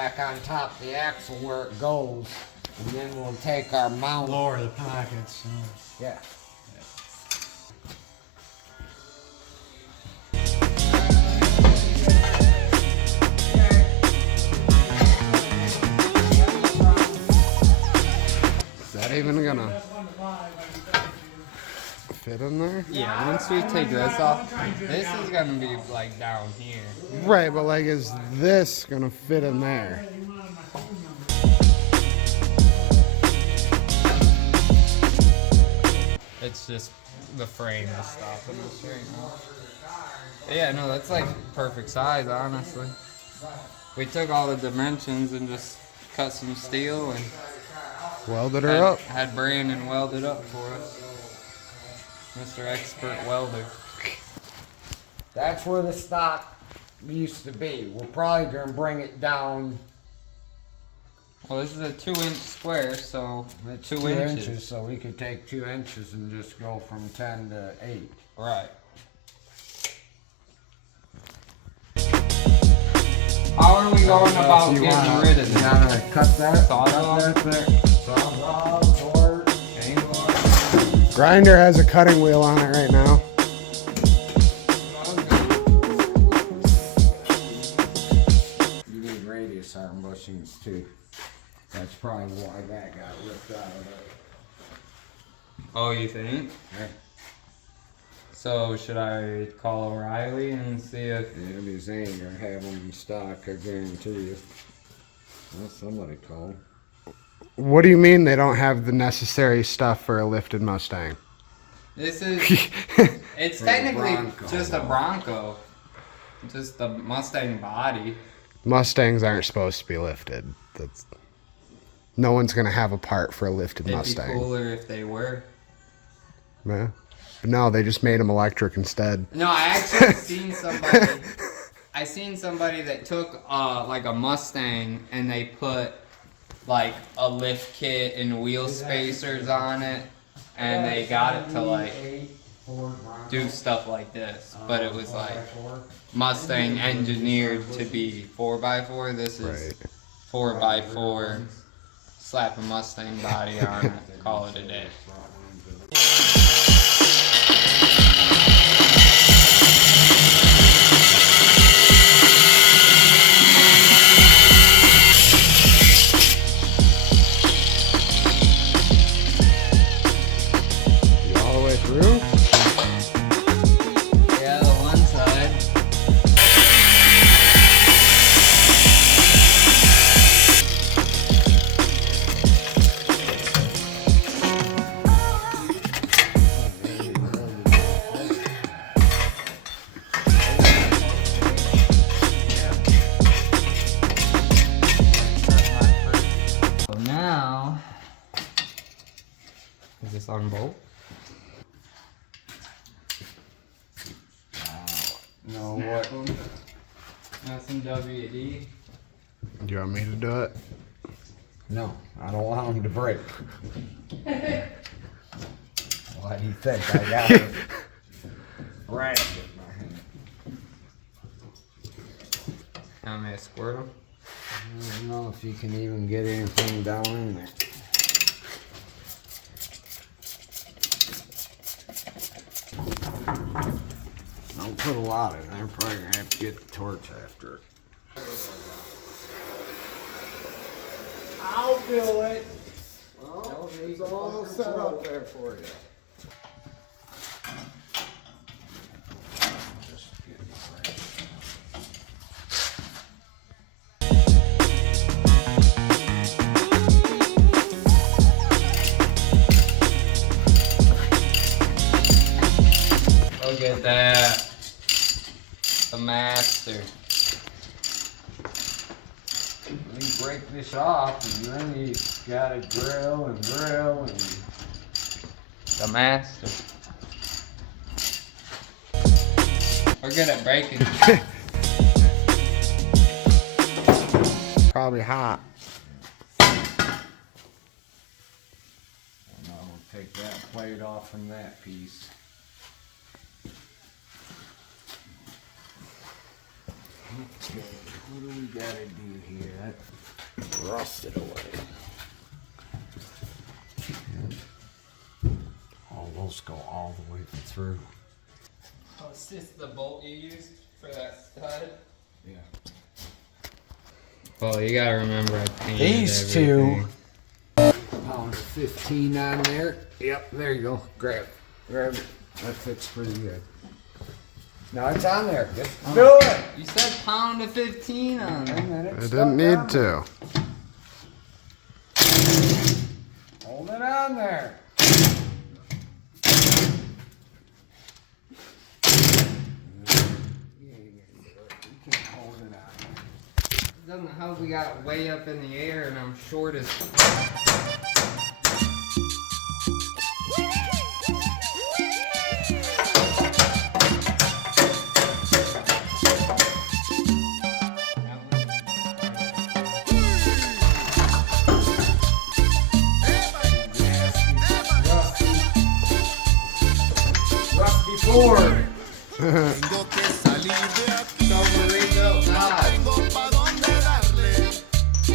back on top of the axle where it goes, and then we'll take our mount. Lower the pockets. Yeah. Is that even gonna fit in there? Yeah, once we take this off, this is gonna be like down here. Right, but like, is this gonna fit in there? It's just the frame is stopping us right now. But yeah, no, that's like perfect size, honestly. We took all the dimensions and just cut some steel and Welded her up. had Brandon weld it up for us. Mr. Expert Welder. That's where the stock used to be. We're probably gonna bring it down. Well, this is a 2-inch square, so It's 2 2 inches. inches, so we could take 2 inches and just go from 10 to 8. Right. How are we going about getting rid of this? Gotta cut that. Sawed-off? Cut that there. Sawed-off, or angle. Grinder has a cutting wheel on it right now. You need radius arm bushings too. That's probably why that got ripped out of it. Oh, you think? Yeah. So should I call O'Reilly and see if... Yeah, these ain't gonna have them in stock, I guarantee you. Well, somebody called. What do you mean they don't have the necessary stuff for a lifted Mustang? This is... It's For a technically Bronco, just a though. Bronco. Just the Mustang body. Mustangs aren't supposed to be lifted. That's no one's gonna have a part for a lifted It'd Mustang. be cooler if they were. Yeah. But no, they just made them electric instead. No, I actually seen somebody... I seen somebody that took like a Mustang and they put like a lift kit and wheel spacers on it, and they got it to like do stuff like this, but it was like Mustang engineered to be 4x4. This is Right. 4x4. Slap a Mustang body on it, call it a day. You all the way through? Yeah, the one side. So now, is this on bolt? No, what? That's some W.D. Do you want me to do it? No, I don't want them to break. Why do you think I got it? Right. How many squirt them? I don't know if you can even get anything down in there. Don't put a lot in there. Probably gonna have to get the torch after it. I'll do it. Well, it's all set up there for you. Look at that. The master. You break this off, and then you gotta drill and drill and. The master. We're good at breaking. Probably hot. And I'll take that plate off from that piece. Okay, what do we gotta do here? that rusted away. All those go all the way through. Oh, is this the bolt you used for that stud? Yeah. Well, you gotta remember I painted These everything. two, pound 15 on there. Yep, there you go. Grab it. That fits pretty good. Now it's on there. Just do it. You said pound of 15 on there. And then I it's didn't need stuck on to. there. Hold it on there. You can't hold it on. It doesn't help we got it way up in the air and I'm short as. Ford. Tengo que salir de aquí, So Marino, no tengo pa' dónde darle.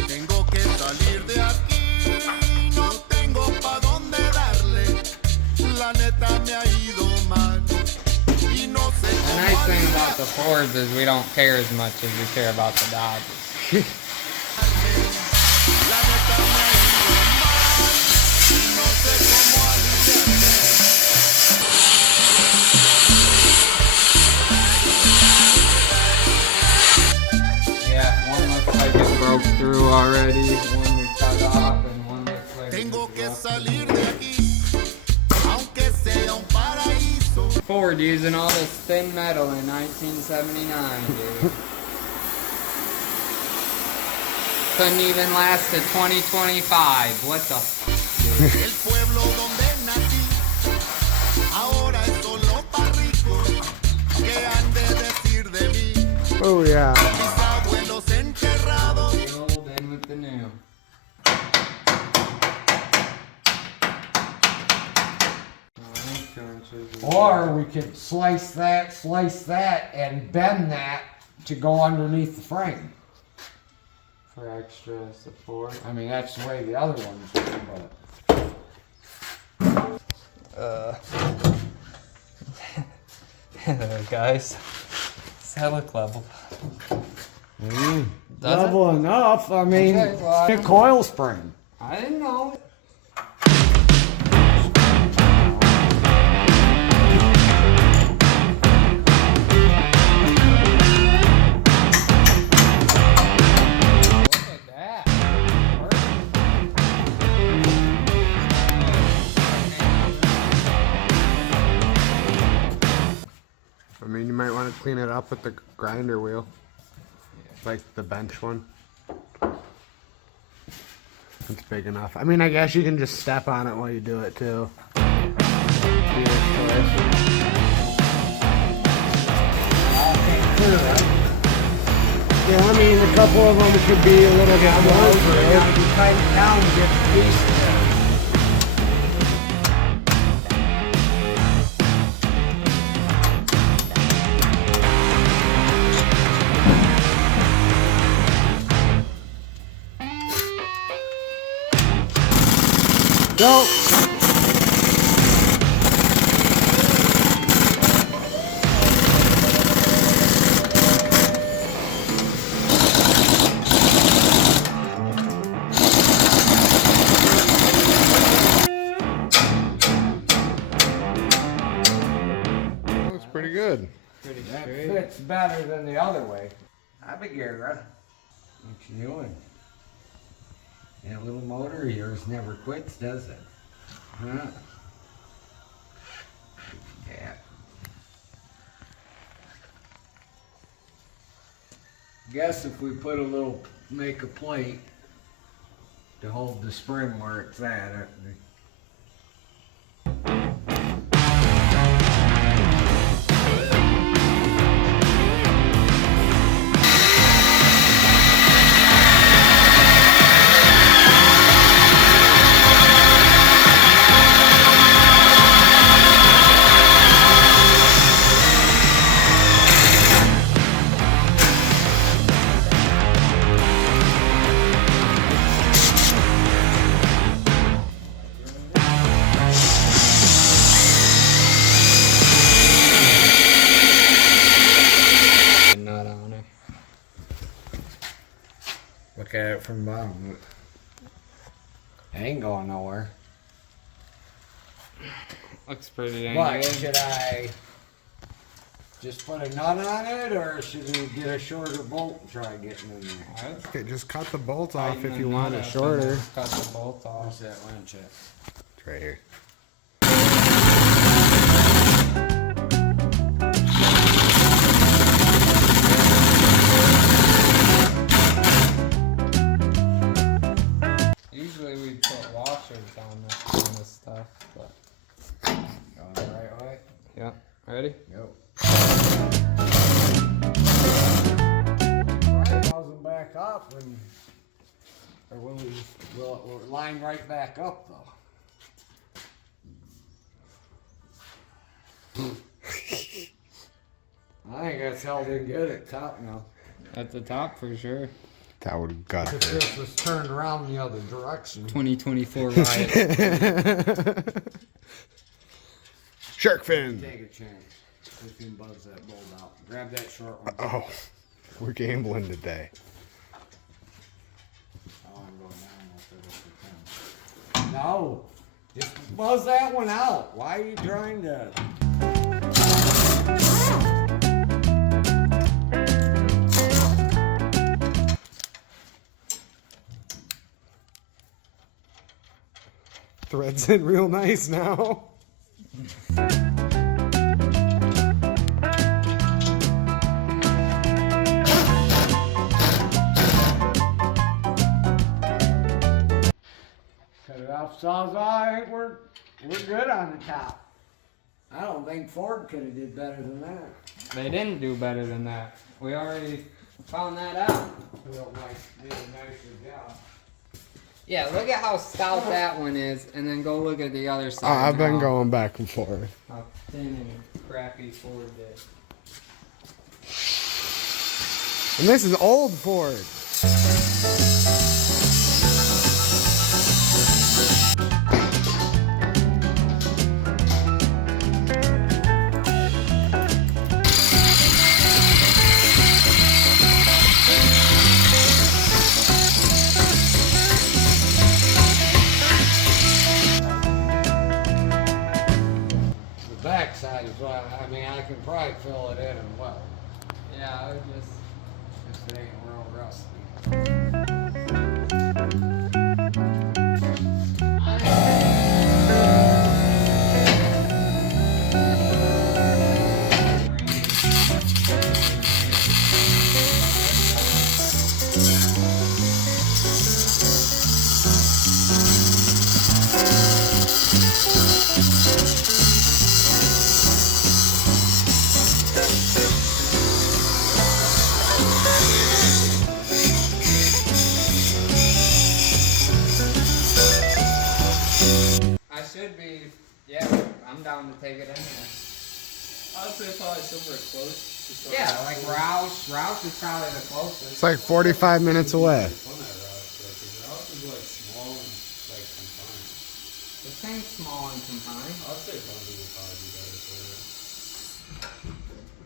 Tengo que salir de aquí, no tengo pa' dónde darle. La neta me ha ido mal y no sé the cómo nice thing about the Fords is we don't care as much as we care about the Dodges. la neta me ha ido mal y no sé cómo aliviarme. Yeah, one looks like it broke through already, one we cut off, and one looks like Tengo que it's salir de aquí, aunque sea un paraíso. Ford using all this thin metal in 1979, dude. Couldn't even last to 2025. What the dude? El pueblo donde nací, ahora es solo pa' ricos. ¿Qué han de decir de mí? Oh yeah. Mis abuelos enterrados. The old in with the new. Or we could slice that, and bend that to go underneath the frame. For extra support. I mean, that's the way the other ones were, but. Guys, does that look level? Does Level enough. I mean, Okay, well, a coil spring. I didn't know. Look at that. I mean, you might want to clean it up with the grinder wheel. Like the bench one. It's big enough. I mean, I guess you can just step on it while you do it too. Yeah, I mean, a couple of them could be a little bit more. You tighten down and get the piece there. Go! Looks pretty good. Pretty That straight. fits better than the other way. Abigail, what you doing? That little motor of yours never quits, does it? Huh? Yeah. Guess if we put a little, make a plate to hold the spring where it's at. at it from the bottom. It ain't going nowhere. Looks pretty dang What, good. should I just put a nut on it, or should we get a shorter bolt and try getting in there? Okay, just cut the bolts off Tighten if the you want nut it up shorter. and Cut the bolt Where's off. that wrench at? It's right here. Usually we put washers on this kind of stuff, but Going the right way? yeah. Ready? Yep. Right, how's them back up when, or will it line right back up though? I think that's held in good at top now. At the top for sure. That would gut If it. this was turned around the other direction. 2024 riot. Shark fin. Take a chance. If you can buzz that bolt out. Grab that short one. Oh, we're gambling today. Oh, I'm going down with it if you can. No! Just buzz that one out. Why are you trying to? Threads in real nice now. Cut it off sawzall. We're good on the top. I don't think Ford could have did better than that. They didn't do better than that. We already found that out. Did a nicer job. Yeah, look at how stout that one is, and then go look at the other side. I've been now. going back and forth. How thin and crappy Ford did. And this is old Ford. The backside is what I mean. I can probably fill it in and well. Yeah, I would just. If it ain't real rusty. I should be. Yeah, I'm down to take it in there. I'd say probably somewhere close. Yeah, like Roush. Roush is probably the closest. It's like 45 minutes away. Fun at Roush, because Roush is like small and like confined. This thing's small and confined. I'd say Bundy would probably be better for it.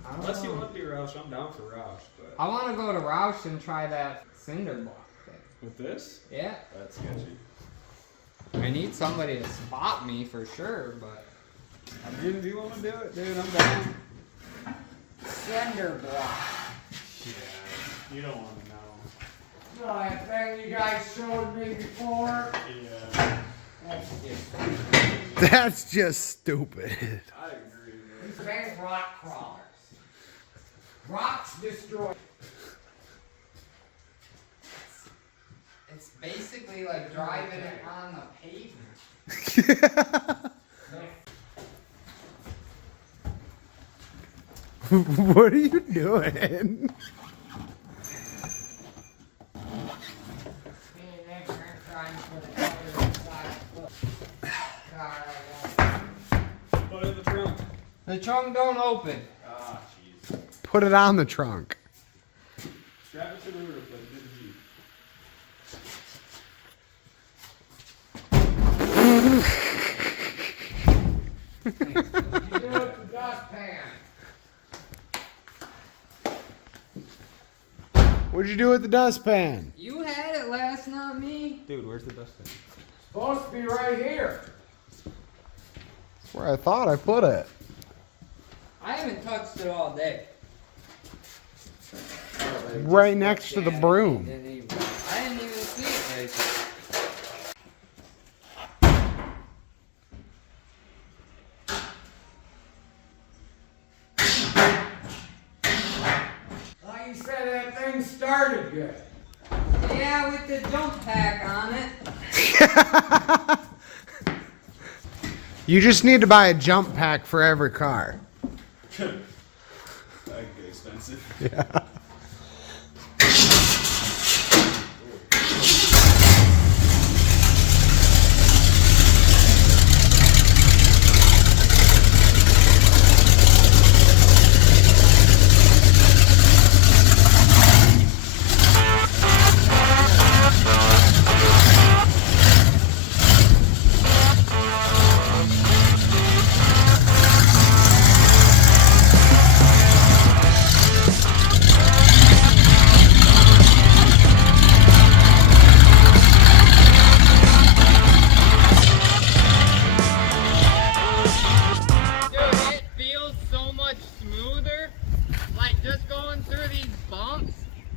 I don't Unless you know. want to do Roush, I'm down for Roush, but I want to go to Roush and try that cinder block thing. with this, Yeah, that's sketchy. I need somebody to spot me for sure, but I mean, if you want to do it, dude, I'm down. Cinder block. Yeah, you don't want to know. No, that thing you guys showed me before. Yeah, That's just stupid. I agree, man. These things rock crawlers. Rocks destroy. it's basically like driving it on the pavement. What are you doing? Put it in the trunk. The trunk don't open. Ah, jeez. Put it on the trunk. Strap it to the roof like you did the Jeep. You do it with the dustpan. What'd you do with the dustpan? You had it Dude, where's the dustbin? Supposed to be right here. That's where I thought I put it. I haven't touched it all day. Right next to the broom. I didn't even see it right there. Like you said, that thing started good. Yeah, with the jump pack on it. You just need to buy a jump pack for every car. That'd get expensive. Yeah.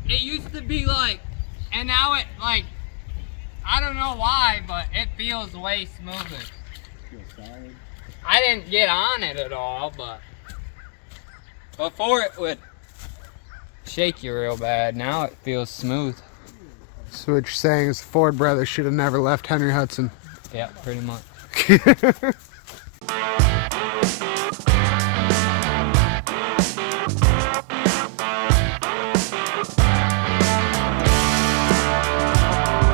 It used to be like, and now it like, I don't know why, but it feels way smoother. I didn't get on it at all, but before it would shake you real bad. Now it feels smooth. So what you're saying is the Ford brothers should have never left Henry Hudson. Yeah, pretty much.